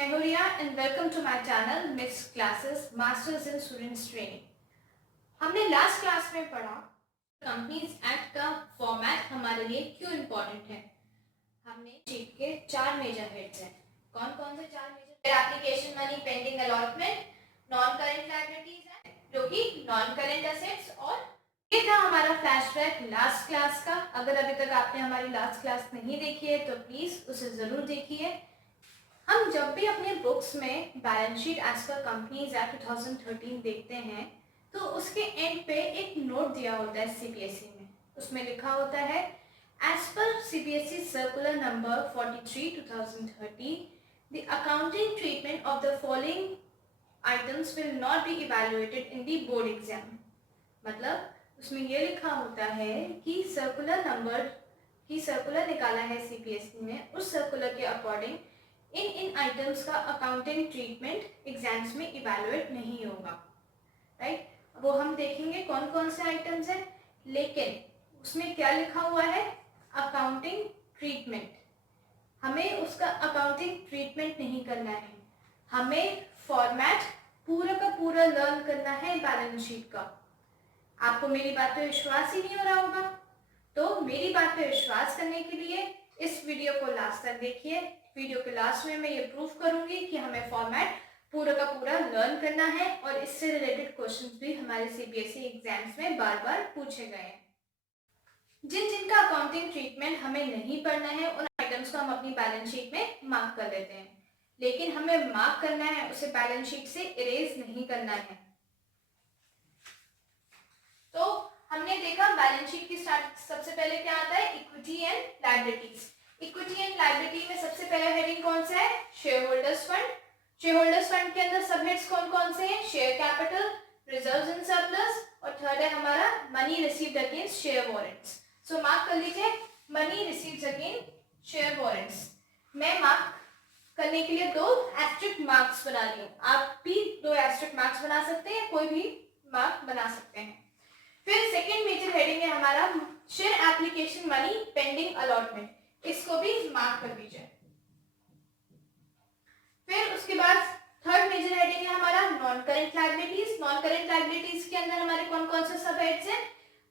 मैं हूं Riya and welcome to my channel mix classes masters in students training. हमने last class में पढ़ा कंपनीज एक्ट का फॉर्मेट हमारे लिए क्यों इम्पोर्टेंट है। हमने शीट के 4 मेजर हेड्स हैं। कौन कौन से 4 major? Application money, pending allotment, non current liabilities है जो कि नॉन करेंट एसेट्स। और ये था हमारा फ्लैशबैक लास्ट क्लास का। अगर अभी तक आपने हमारी लास्ट क्लास नहीं देखी है तो प्लीज उसे जरूर देखिए। हम जब भी अपने बुक्स में balance sheet as per companies act 2013 देखते हैं तो उसके एंड पे एक नोट दिया होता है सीपीएसई में। उसमें लिखा होता है as per CPSE circular number 43 2030 the accounting treatment of the following items will not be evaluated in the board exam. मतलब उसमें ये लिखा होता है कि सर्कुलर नंबर की सर्कुलर निकाला है सीपीएसई ने, उस सर्कुलर के अकॉर्डिंग इन आइटम्स का अकाउंटिंग ट्रीटमेंट एग्जाम्स में इवैल्यूएट नहीं होगा। राइट, वो हम देखेंगे कौन कौन से आइटम्स हैं, लेकिन उसमें क्या लिखा हुआ है, अकाउंटिंग ट्रीटमेंट। हमें उसका अकाउंटिंग ट्रीटमेंट नहीं करना है, हमें फॉर्मेट पूरा का पूरा लर्न करना है बैलेंस शीट का। आपको मेरी बात पे विश्वास ही नहीं हो रहा होगा, तो मेरी बात पे विश्वास करने के लिए इस वीडियो को लास्ट तक देखिए। वीडियो के लास्ट में मैं ये प्रूफ करूंगी कि हमें फॉर्मेट पूरा का पूरा लर्न करना है और इससे रिलेटेड क्वेश्चंस भी हमारे सीबीएसई एग्जाम्स में बार बार पूछे गए हैं। जिन जिनका अकाउंटिंग ट्रीटमेंट हमें नहीं पढ़ना है उन आइटम्स को हम अपनी बैलेंस शीट में मार्क कर लेते हैं, लेकिन हमें मार्क करना है, उसे बैलेंस शीट से इरेज नहीं करना है। तो हमने देखा बैलेंस शीट की स्टार्ट सबसे पहले क्या आता है, equity and liabilities. Equity and liability में सबसे पहला हेडिंग कौन सा है, share holders fund. Share holders fund के अंदर सब हेड्स कौन कौन से हैं, share capital, reserves and surplus, और थर्ड है हमारा money received against share warrants. So mark कर लीजिए money received against share warrants. मैं मार्क करने के लिए 2 एस्टेरिस्क मार्क्स बना रही हूँ, आप भी 2 एस्टेरिस्क मार्क्स बना सकते हैं, कोई भी मार्क बना सकते हैं। फिर सेकेंड मेजर हेडिंग है हमारा share application money pending allotment, इसको भी मार्क कर दीजिए। फिर उसके बाद थर्ड मेजर हेडिंग है हमारा non current liabilities. Non current liabilities के अंदर हमारे कौन कौन से सब हेड्स हैं,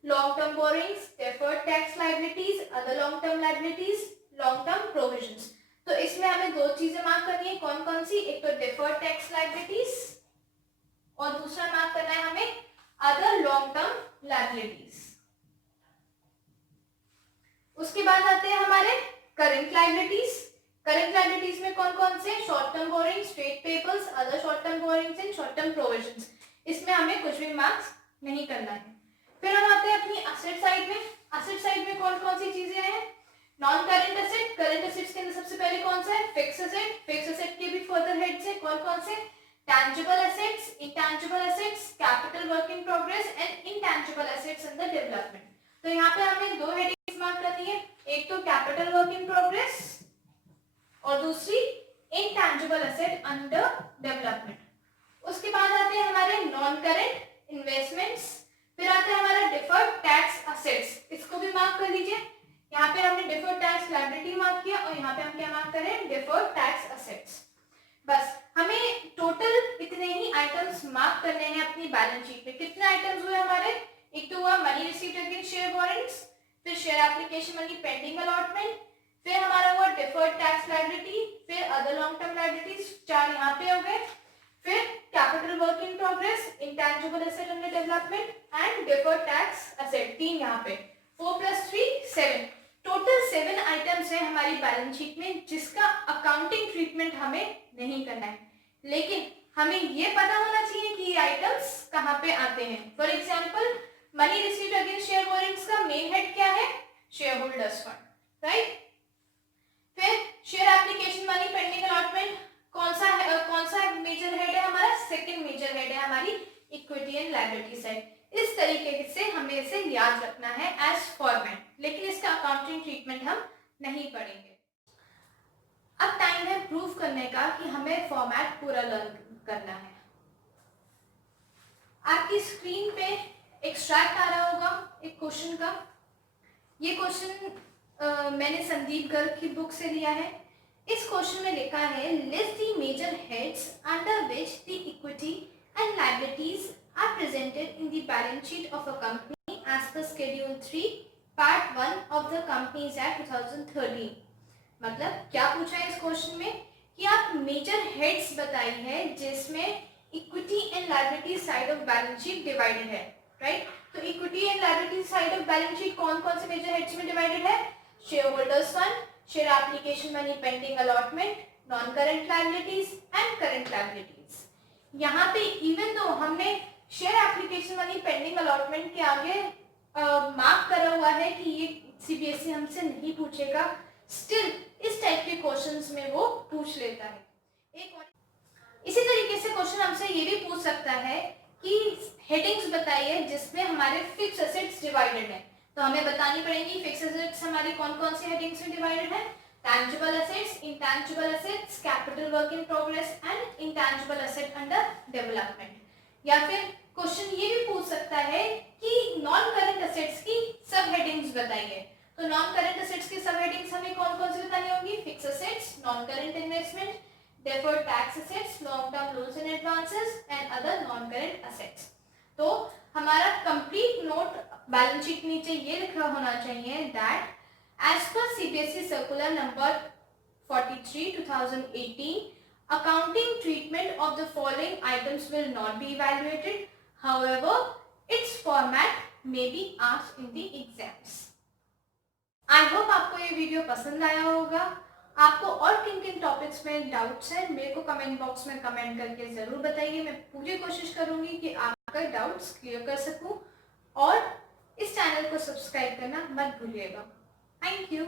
long term borrowings, deferred tax liabilities, other long term liabilities, long term provisions. तो इसमें हमें 2 चीजें मार्क करनी है, कौन कौन सी, एक तो डेफर्ड टैक्स लायबिलिटीज और दूसरा मार्क करना है हमें अदर लॉन्ग टर्म लायबिलिटीज। उसके बाद आते हैं हमारे करंट लायबिलिटीज। करंट लायबिलिटीज में कौन कौन से, short term borrowings, trade papers, other short term borrowings and short term provisions. इसमें हमें कुछ भी मार्क्स नहीं करना है। फिर हम आते हैं अपनी एसेट साइड में। एसेट साइड में कौन कौन सी चीजें हैं, non current asset. Current assets के अंदर सबसे पहले कौन सा है, फिक्स एसेट। फिक्स एसेट के भी फर्दर हेड्स हैं, कौन कौन से, tangible assets, intangible assets, capital work in progress and intangible assets under development। तो यहाँ पे हमें 2 हेडिंग्स मार्क करनी है, एक तो कैपिटल वर्क इन प्रोग्रेस और दूसरी intangible asset under development। उसके बाद आते हैं हमारे नॉन करेंट इन्वेस्टमेंट्स। फिर आता है हमारा डिफर्ड टैक्स असेट्स, इसको भी मार्क कर लीजिए। यहाँ पे हमने डिफर्ड टैक्स लायबिलिटी मार्क किया और यहाँ पे हम क्या मार्क करें, डिफर्ड टैक्स असेट्स। बस हमें टोटल इतने ही आइटम्स मार्क करने हैं अपनी बैलेंस शीट पे। कितने आइटम्स हुए हमारे, एक तो हुआ money received against share warrants, फिर share application money pending allotment, फिर हमारा हुआ डिफर्ड टैक्स लायबिलिटी, फिर अदर लॉन्ग टर्म लायबिलिटीज, 4 यहाँ पे हो गए, फिर capital work in progress, intangible asset under development and deferred tax asset, 3 यहाँ पे, 4 + 3 7। टोटल 7 आइटम्स है हमारी बैलेंस शीट में जिसका अकाउंटिंग ट्रीटमेंट हमें नहीं करना है, लेकिन हमें ये पता होना चाहिए कि ये आइटम्स कहाँ पे आते हैं। For example money received against share warrants का मेन हेड क्या है, शेयर होल्डर्स फंड, राइट। फिर share application money pending allotment कौन सा मेजर हेड है हमारा, सेकंड मेजर हेड है हमारी इक्विटी एंड लायबिलिटी साइड। इस तरीके से हमें इसे याद रखना है एज फॉर्मेट, लेकिन इसका अकाउंटिंग ट्रीटमेंट हम नहीं पढ़ेंगे। अब टाइम है प्रूव करने का कि हमें फॉर्मेट पूरा लर्न करना है। आपकी स्क्रीन पे एक्सट्रैक्ट आ रहा होगा एक क्वेश्चन का। ये क्वेश्चन मैंने संदीप गर्ग की बुक से लिया है। इस क्वेश्चन में लिखा है list the major heads under which the equity and liabilities are presented in the balance sheet of a company as per Schedule 3, Part 1 of the Companies Act 2013. मतलब क्या पूछा है इस क्वेश्चन में कि आप मेजर हेड्स बताई है जिसमें equity and liability side of balance sheet divided है, राइट? तो equity and liability side of balance sheet कौन कौन से मेजर हेड्स में डिवाइडेड है? Share holders fund, share application money pending allotment, non current liabilities and current liabilities. यहाँ पे even though हमने share application money pending allotment के आगे मार्क करा हुआ है कि ये सीबीएसई हमसे नहीं पूछेगा, स्टिल इस टाइप के क्वेश्चंस में वो पूछ लेता है। इसी तरीके से क्वेश्चन हमसे ये भी पूछ सकता है कि हेडिंग्स बताइए जिसमें हमारे फिक्स एसेट्स डिवाइडेड है, तो हमें बतानी पड़ेगी फिक्स एसेट्स हमारे कौन कौन सी हेडिंग्स में डिवाइडेड है। tangible assets, intangible assets, capital work in progress and intangible asset under development। या फिर क्वेश्चन ये भी पूछ सकता है कि नॉन करंट एसेट्स की सब हेडिंग्स बताइए, तो नॉन करंट एसेट्स की सब हेडिंग्स हमें कौन कौन सी बतानी होगी? Fix assets, non current investment, deferred tax assets, long term loans and advances and other non current assets। तो हमारा कंप्लीट नोट बैलेंस शीट नीचे ये लिखा होना चाहिए that as per CBSE circular number 43 2018 accounting treatment of the following items will not be evaluated, however its format may be asked in the exams। I hope आपको ये video पसंद आया होगा। आपको और किन किन टॉपिक्स में डाउट्स हैं मेरे को कमेंट बॉक्स में कमेंट करके ज़रूर बताइए। मैं पूरी कोशिश करूंगी कि आपका डाउट्स क्लियर कर सकूं, और इस चैनल को सब्सक्राइब करना मत भूलिएगा। Thank you.